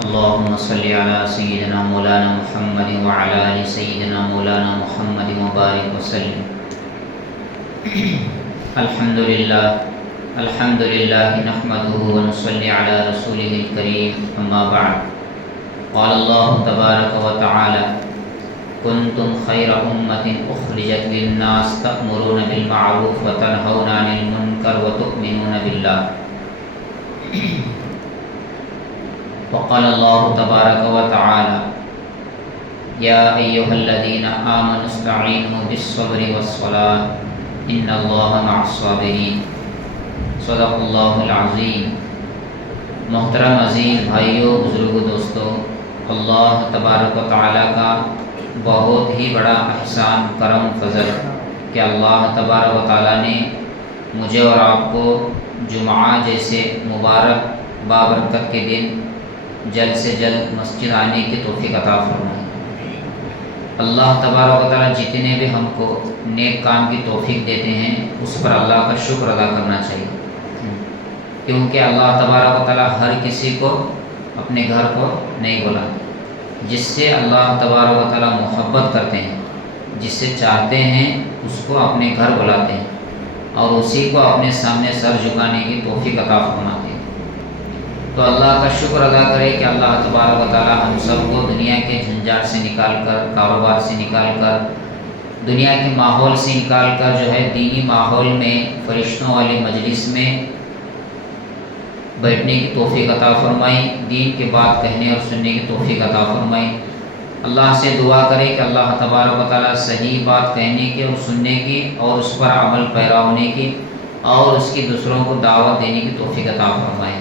اللهم صل على سيدنا مولانا محمد وعلى آل سيدنا مولانا محمد وبارك وسلم. الحمد لله نحمده ونصلي على رسوله الكريم. أما بعد، قال الله تبارك وتعالى: كنتم خير أمة أخرجت للناس تأمرون بالمعروف وتنهون عن المنكر وتؤمنون بالله. وقال الله تبارك وتعالى: يا أيها الذين آمنوا استعينوا بالصبر والصلاة إن الله مع الصابرين. صدق اللہ العظیم. محترم عزیز بھائیوں، بزرگوں، دوستوں، اللہ تبارک و تعالیٰ کا بہت ہی بڑا احسان، کرم، فضل کہ اللہ تبارک و تعالیٰ نے مجھے اور آپ کو جمعہ جیسے مبارک بابرکت کے دن جلد سے جلد مسجد آنے کی توفیق عطا فرمائے. اللہ تبارک و تعالیٰ جتنے بھی ہم کو نیک کام کی توفیق دیتے ہیں اس پر اللہ کا شکر ادا کرنا چاہیے، کیونکہ اللہ تبارک و تعالیٰ ہر کسی کو اپنے گھر کو نہیں بلاتے. جس سے اللہ تبارک و تعالیٰ محبت کرتے ہیں، جس سے چاہتے ہیں اس کو اپنے گھر بلاتے ہیں اور اسی کو اپنے سامنے سر جھکانے کی توفیق عطا فرماتے ہیں. تو اللہ کا شکر ادا کرے کہ اللہ تبارک و تعالیٰ ہم سب کو دنیا کے جھنجھٹ سے نکال کر، کاروبار سے نکال کر، دنیا کے ماحول سے نکال کر جو ہے دینی ماحول میں، فرشتوں والی مجلس میں بیٹھنے کی توفیق عطا فرمائی، دین کی بات کہنے اور سننے کی توفیق عطا فرمائی. اللہ سے دعا کرے کہ اللہ تبارک و تعالیٰ صحیح بات کہنے کی اور سننے کی اور اس پر عمل پیرا ہونے کی اور اس کی دوسروں کو دعوت دینے کی توفیق عطا فرمائے.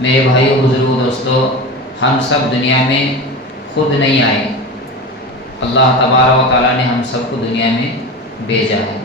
میرے بھائیو، بزرگوں، دوستو، ہم سب دنیا میں خود نہیں آئے. اللہ تبارک و تعالیٰ نے ہم سب کو دنیا میں بھیجا ہے.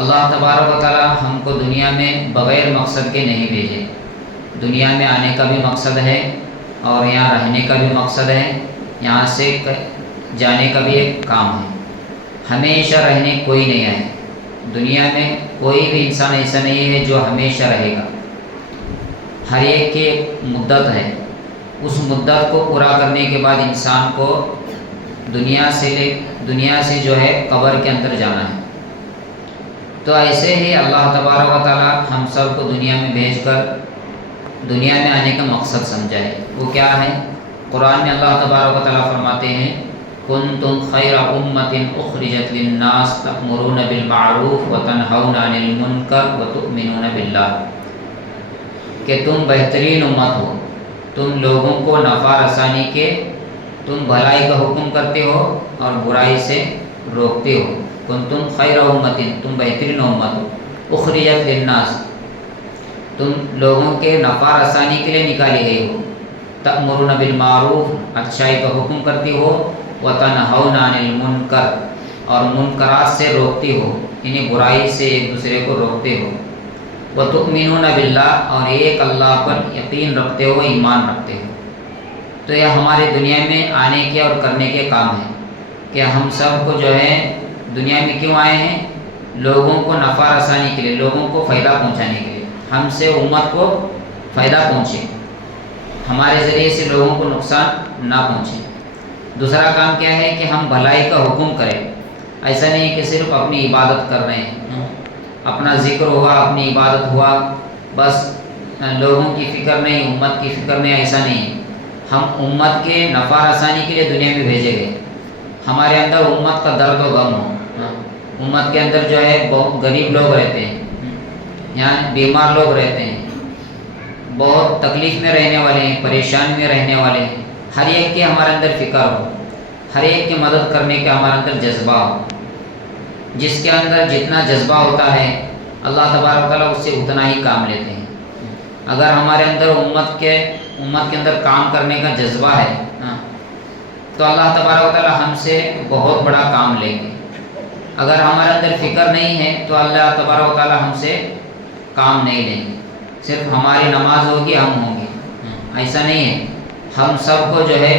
اللہ تبارک و تعالیٰ ہم کو دنیا میں بغیر مقصد کے نہیں بھیجے. دنیا میں آنے کا بھی مقصد ہے اور یہاں رہنے کا بھی مقصد ہے، یہاں سے جانے کا بھی ایک کام ہے. ہمیشہ رہنے کوئی نہیں آئے. دنیا میں کوئی بھی انسان ایسا نہیں ہے جو ہمیشہ رہے گا. ہر ایک کی ایک مدت ہے. اس مدت کو پورا کرنے کے بعد انسان کو دنیا سے جو ہے قبر کے اندر جانا ہے. تو ایسے ہی اللہ تبارک و تعالیٰ ہم سب کو دنیا میں بھیج کر دنیا میں آنے کا مقصد سمجھائے. وہ کیا ہے؟ قرآن میں اللہ تبارک و تعالیٰ فرماتے ہیں: کنتم خیر امۃ اخرجت للناس تأمرون بالمعروف وتنہون عن المنکر وتؤمنون باللہ. کہ تم بہترین امت ہو، تم لوگوں کو نفع رسانی کے، تم بھلائی کا حکم کرتے ہو اور برائی سے روکتے ہو. کنتم خیر امت، تم بہترین امت ہو. اخرجت للناس، تم لوگوں کے نفع رسانی کے لیے نکالی گئی ہو. تأمرون بالمعروف، اچھائی کا حکم کرتی ہو. وتنہون عن المنکر، اور منکرات سے روکتی ہو، یعنی برائی سے ایک دوسرے کو روکتے ہو. وتؤمنون باللہ، اور ایک اللہ پر یقین رکھتے ہو، ایمان رکھتے ہو. تو یہ ہمارے دنیا میں آنے کے اور کرنے کے کام ہے کہ ہم سب کو جو ہے دنیا میں کیوں آئے ہیں؟ لوگوں کو نفع رسانی کے لیے، لوگوں کو فائدہ پہنچانے کے لیے. ہم سے امت کو فائدہ پہنچے، ہمارے ذریعے سے لوگوں کو نقصان نہ پہنچے. دوسرا کام کیا ہے کہ ہم بھلائی کا حکم کریں. ایسا نہیں کہ صرف اپنی عبادت کر رہے ہیں، اپنا ذکر ہوا، اپنی عبادت ہوا، بس لوگوں کی فکر نہیں، امت کی فکر نہیں. ایسا نہیں. ہم امت کے نفع رسانی کے لیے دنیا میں بھیجے گئے. ہمارے اندر امت کا درد و غم ہو. امت کے اندر جو ہے بہت غریب لوگ رہتے ہیں، یہاں بیمار لوگ رہتے ہیں، بہت تکلیف میں رہنے والے ہیں، پریشانی میں رہنے والے ہیں. ہر ایک کے ہمارے اندر فکر ہو، ہر ایک کی مدد کرنے کا ہمارے اندر جذبہ ہو. جس کے اندر جتنا جذبہ ہوتا ہے اللہ تبارک و تعالیٰ اس سے اتنا ہی کام لیتے ہیں. اگر ہمارے اندر امت کے اندر کام کرنے کا جذبہ ہے تو اللہ تبارک و تعالیٰ ہم سے بہت بڑا کام لیں گے. اگر ہمارے اندر فکر نہیں ہے تو اللہ تبارک و تعالیٰ ہم سے کام نہیں لیں گے. صرف ہماری نماز ہوگی، ہم ہوں گے، ایسا نہیں ہے. ہم سب کو جو ہے،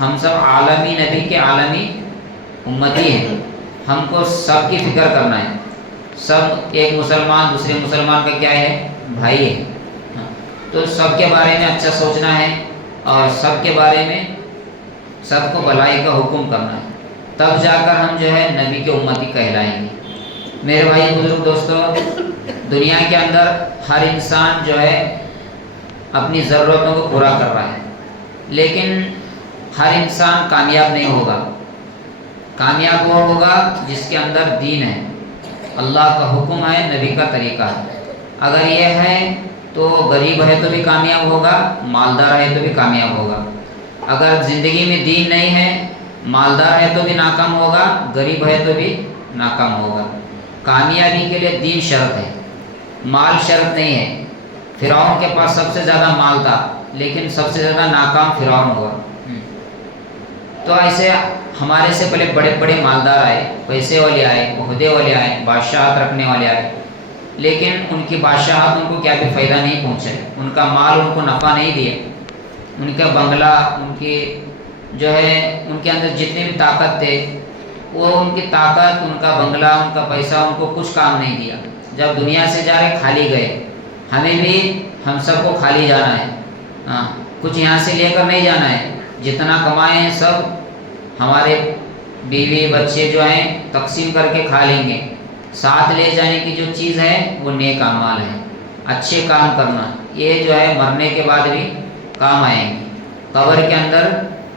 ہم سب عالمی نبی کے عالمی امتی ہیں. ہم کو سب کی فکر کرنا ہے. سب ایک مسلمان دوسرے مسلمان کا کیا ہے؟ بھائی ہے. تو سب کے بارے میں اچھا سوچنا ہے اور سب کے بارے میں سب کو بھلائی کا حکم کرنا ہے، تب جا کر ہم جو ہے نبی کے امتی کہلائیں گے۔ میرے بھائی بزرگ دوستو، دنیا کے اندر ہر انسان جو ہے اپنی ضرورتوں کو پورا کر رہا ہے، لیکن ہر انسان کامیاب نہیں ہوگا۔ کامیاب وہ ہوگا جس کے اندر دین ہے، اللہ کا حکم ہے، نبی کا طریقہ ہے۔ اگر یہ ہے تو غریب ہے تو بھی کامیاب ہوگا، مالدار ہے تو بھی کامیاب ہوگا۔ اگر زندگی میں دین نہیں ہے، مالدار ہے تو بھی ناکام ہوگا، غریب ہے تو بھی ناکام ہوگا۔ کامیابی کے لیے دین شرط ہے، مال شرط نہیں ہے۔ فرعون کے پاس سب سے زیادہ مال تھا، لیکن سب سے زیادہ ناکام فرعون ہوا۔ تو ایسے ہمارے سے پہلے بڑے بڑے مالدار آئے، پیسے والے آئے، عہدے والے آئے، بادشاہت رکھنے والے آئے، لیکن ان کی بادشاہت ان کو کیا بھی فائدہ نہیں پہنچے، ان کا مال ان کو نفع نہیں دیا، ان کا بنگلہ، ان کی جو ہے ان کے اندر جتنی بھی طاقت تھے، وہ ان کی طاقت، ان کا بنگلہ، ان کا پیسہ ان کو کچھ کام نہیں دیا۔ جب دنیا سے جا رہے خالی گئے، ہمیں بھی ہم سب کو خالی جانا ہے، کچھ یہاں سے لے کر نہیں جانا ہے۔ جتنا کمائے ہیں سب ہمارے بیوی بچے جو ہیں تقسیم کر کے کھا لیں گے۔ ساتھ لے جانے کی جو چیز ہے وہ نیک اعمال ہے، اچھے کام کرنا، یہ جو ہے مرنے کے بعد بھی کام آئیں گے۔ قبر کے اندر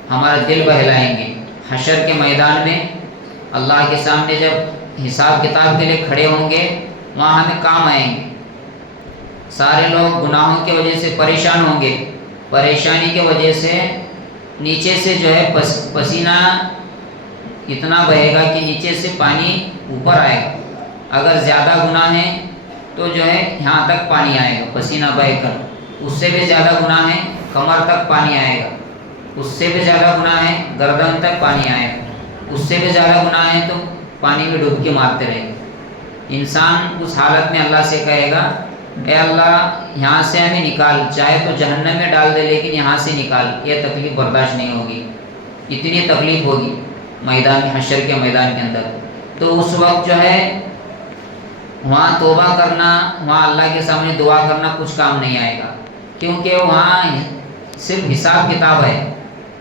ہمارا دل بہلائیں گے، حشر کے میدان میں اللہ کے سامنے جب حساب کتاب کے لیے کھڑے ہوں گے، وہاں ہمیں کام آئیں گے۔ سارے لوگ گناہوں کی وجہ سے پریشان ہوں گے، پریشانی کی وجہ سے نیچے سے جو ہے پسینہ اتنا بہے گا کہ نیچے سے پانی اوپر آئے گا۔ اگر زیادہ گناہ ہیں تو جو ہے یہاں تک پانی آئے گا پسینہ بہہ کر، اس سے بھی زیادہ گناہ ہے کمر تک پانی آئے گا، اس سے بھی زیادہ گناہ ہے گردن تک پانی آئے گا، اس سے بھی زیادہ گناہ ہے تو پانی میں ڈبکی مارتے رہے گا۔ انسان اس حالت میں اللہ سے کہے گا، اے اللہ یہاں سے ہمیں نکال، چاہے تو جہنم میں ڈال دے لیکن یہاں سے نکال، یہ تکلیف برداشت نہیں ہوگی، اتنی تکلیف ہوگی میدان حشر کے میدان کے اندر۔ تو اس وقت جو ہے وہاں توبہ کرنا، وہاں اللہ کے سامنے دعا کرنا کچھ کام نہیں آئے گا، کیونکہ وہاں صرف حساب کتاب ہے،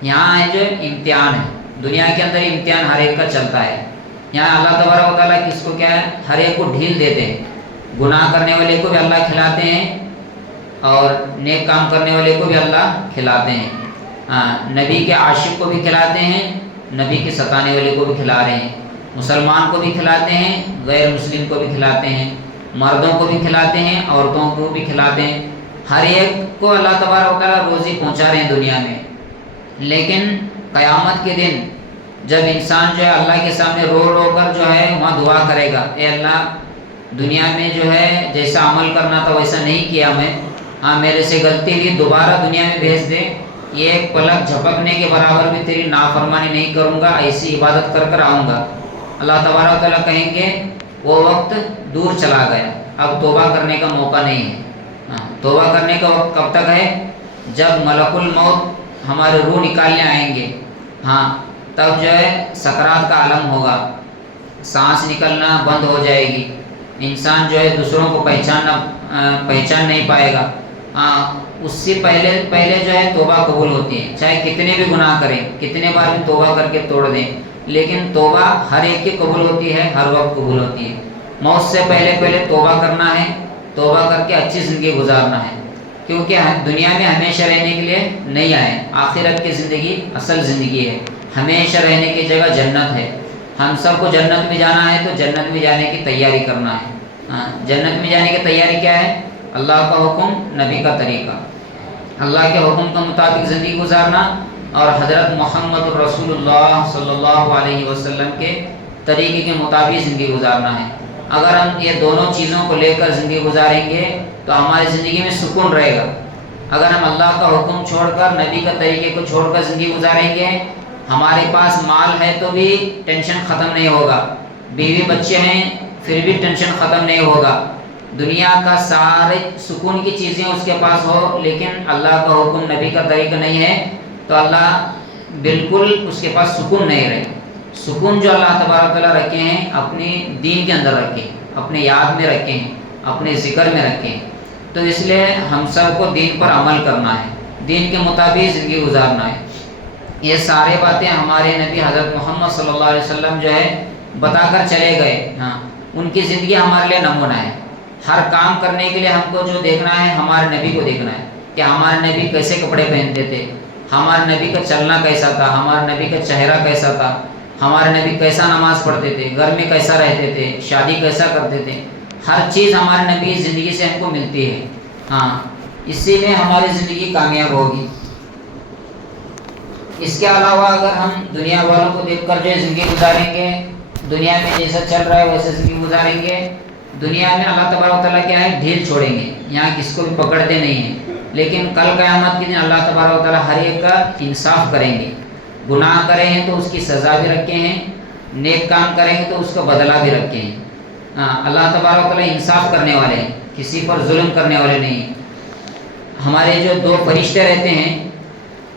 یہاں ہے جو امتحان ہے۔ دنیا کے اندر امتحان ہر ایک کا چلتا ہے، یہاں اللہ تبارک و تعالیٰ کس کو کیا ہے، ہر ایک کو ڈھیل دیتے ہیں۔ گناہ کرنے والے کو بھی اللہ کھلاتے ہیں اور نیک کام کرنے والے کو بھی اللہ کھلاتے ہیں۔ نبی کے عاشق کو بھی کھلاتے ہیں، نبی کے ستانے والے کو بھی کھلا رہے ہیں، مسلمان کو بھی کھلاتے ہیں، غیر مسلم کو بھی کھلاتے ہیں، مردوں کو بھی کھلاتے ہیں، عورتوں کو بھی کھلاتے ہیں، ہر ایک کو اللہ تبارک و تعالیٰ روزی پہنچا رہے ہیں دنیا میں۔ لیکن قیامت کے دن جب انسان جو ہے اللہ کے سامنے رو رو کر جو ہے وہاں دعا کرے گا، اے اللہ دنیا میں جو ہے جیسا عمل کرنا تھا ویسا نہیں کیا میں، میرے سے غلطی ہوئی، دوبارہ دنیا میں بھیج دے، یہ ایک پلک جھپکنے کے برابر بھی تیری نافرمانی نہیں کروں گا، ایسی عبادت کر کر آؤں گا۔ اللہ تبارک و تعالیٰ کہیں گے وہ وقت دور چلا گیا، اب توبہ کرنے کا موقع نہیں ہے۔ توبہ کرنے کا وقت کب تک ہے؟ جب ملک الموت ہمارے روح نکالنے آئیں گے، تب جو ہے سکرات کا عالم ہوگا، سانس نکلنا بند ہو جائے گی، انسان جو ہے دوسروں کو پہچان نہیں پائے گا۔ اس سے پہلے جو ہے توبہ قبول ہوتی ہے، چاہے کتنے بھی گناہ کریں، کتنے بار بھی توبہ کر کے توڑ دیں، لیکن توبہ ہر ایک کی قبول ہوتی ہے، ہر وقت قبول ہوتی ہے۔ موت سے پہلے توبہ کرنا ہے، توبہ کر کے اچھی زندگی گزارنا ہے، کیونکہ دنیا میں ہمیشہ رہنے کے لیے نہیں آئے، آخرت کی زندگی اصل زندگی ہے، ہمیشہ رہنے کی جگہ جنت ہے۔ ہم سب کو جنت میں جانا ہے تو جنت میں جانے کی تیاری کرنا ہے۔ جنت میں جانے کی تیاری کیا ہے؟ اللہ کا حکم، نبی کا طریقہ، اللہ کے حکم کے مطابق زندگی گزارنا اور حضرت محمد رسول اللہ صلی اللہ علیہ وسلم کے طریقے کے مطابق زندگی گزارنا ہے۔ اگر ہم یہ دونوں چیزوں کو لے کر زندگی گزاریں گے تو ہماری زندگی میں سکون رہے گا۔ اگر ہم اللہ کا حکم چھوڑ کر، نبی کا طریقے کو چھوڑ کر زندگی گزاریں گے، ہمارے پاس مال ہے تو بھی ٹینشن ختم نہیں ہوگا، بیوی بچے ہیں پھر بھی ٹینشن ختم نہیں ہوگا، دنیا کا سارے سکون کی چیزیں اس کے پاس ہو، لیکن اللہ کا حکم، نبی کا طریقہ نہیں ہے تو اللہ بالکل اس کے پاس سکون نہیں رہے۔ سکون جو اللہ تبارک تعالیٰ رکھے ہیں اپنے دین کے اندر رکھے ہیں، اپنے یاد میں رکھے ہیں، اپنے ذکر میں رکھے ہیں۔ تو اس لیے ہم سب کو دین پر عمل کرنا ہے، دین کے مطابق زندگی گزارنا ہے۔ یہ سارے باتیں ہمارے نبی حضرت محمد صلی اللہ علیہ وسلم جو ہے بتا کر چلے گئے۔ ہاں، ان کی زندگی ہمارے لیے نمونہ ہے۔ ہر کام کرنے کے لیے ہم کو جو دیکھنا ہے ہمارے نبی کو دیکھنا ہے کہ ہمارے نبی کیسے کپڑے پہنتے تھے، ہمارے نبی کا چلنا کیسا تھا، ہمارے نبی کا چہرہ کیسا تھا، ہمارے نبی کیسا نماز پڑھتے تھے، گھر میں کیسا رہتے تھے، شادی کیسا کرتے تھے۔ ہر چیز ہمارے نبی زندگی سے ہم کو ملتی ہے۔ ہاں، اسی میں ہماری زندگی کامیاب ہوگی۔ اس کے علاوہ اگر ہم دنیا والوں کو دیکھ کر جو زندگی گزاریں گے، دنیا میں جیسا چل رہا ہے ویسے زندگی گزاریں گے، دنیا میں اللہ تبارک و تعالیٰ کیا ہے ڈھیل چھوڑیں گے، یہاں کس کو بھی پکڑتے نہیں ہیں۔ لیکن کل قیامت کے دن اللہ تبارک و تعالیٰ ہر ایک کا انصاف کریں گے۔ گناہ کریں ہیں تو اس کی سزا بھی رکھے ہیں، نیک کام کریں گے تو اس کا بدلہ بھی رکھے ہیں۔ اللہ تبارک و تعالیٰ انصاف کرنے والے ہیں، کسی پر ظلم کرنے والے نہیں ہیں۔ ہمارے جو دو فرشتے رہتے ہیں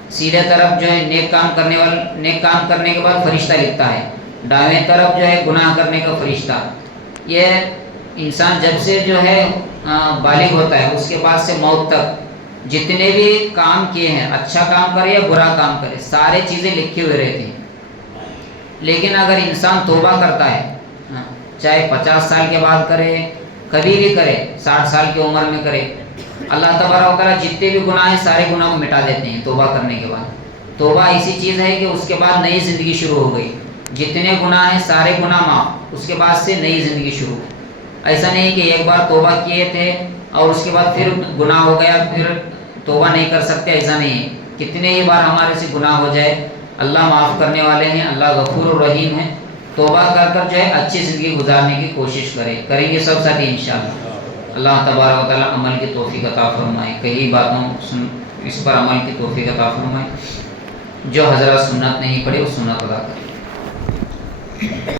سیدھے طرف جو ہے نیک کام کرنے والے، نیک کام کرنے کے بعد فرشتہ لکھتا ہے، دائیں طرف جو ہے گناہ کرنے کا فرشتہ۔ یہ انسان جب سے جو ہے بالغ ہوتا ہے اس کے بعد سے موت تک جتنے بھی کام کیے ہیں، اچھا کام کرے یا برا کام کرے، سارے چیزیں لکھی ہوئے رہتی ہیں۔ لیکن اگر انسان توبہ کرتا ہے، چاہے 50 سال کے بعد کرے، کبھی بھی کرے، 60 سال کی عمر میں کرے، اللہ تبارک و تعالیٰ جتنے بھی گناہ ہیں سارے گناہ کو مٹا دیتے ہیں توبہ کرنے کے بعد۔ توبہ ایسی چیز ہے کہ اس کے بعد نئی زندگی شروع ہو گئی، جتنے گناہ ہیں سارے گناہ معاف، اس کے بعد سے نئی زندگی شروع۔ ایسا نہیں کہ ایک بار توبہ کیے تھے اور اس کے بعد پھر گناہ ہو گیا پھر توبہ نہیں کر سکتے، ایسا نہیں ہے۔ کتنے ہی بار ہمارے سے گناہ ہو جائے اللہ معاف کرنے والے ہیں، اللہ غفور الرحیم ہے۔ توبہ کر کر جو ہے اچھی زندگی گزارنے کی کوشش کریں گے سب ساتھی انشاءاللہ۔ اللہ تبارک و تعالیٰ عمل کی توفیق عطا فرمائے، کئی باتوں اس پر عمل کی توفیق عطا فرمائے۔ جو حضرات سنت نہیں پڑھے وہ سنت ادا کریں۔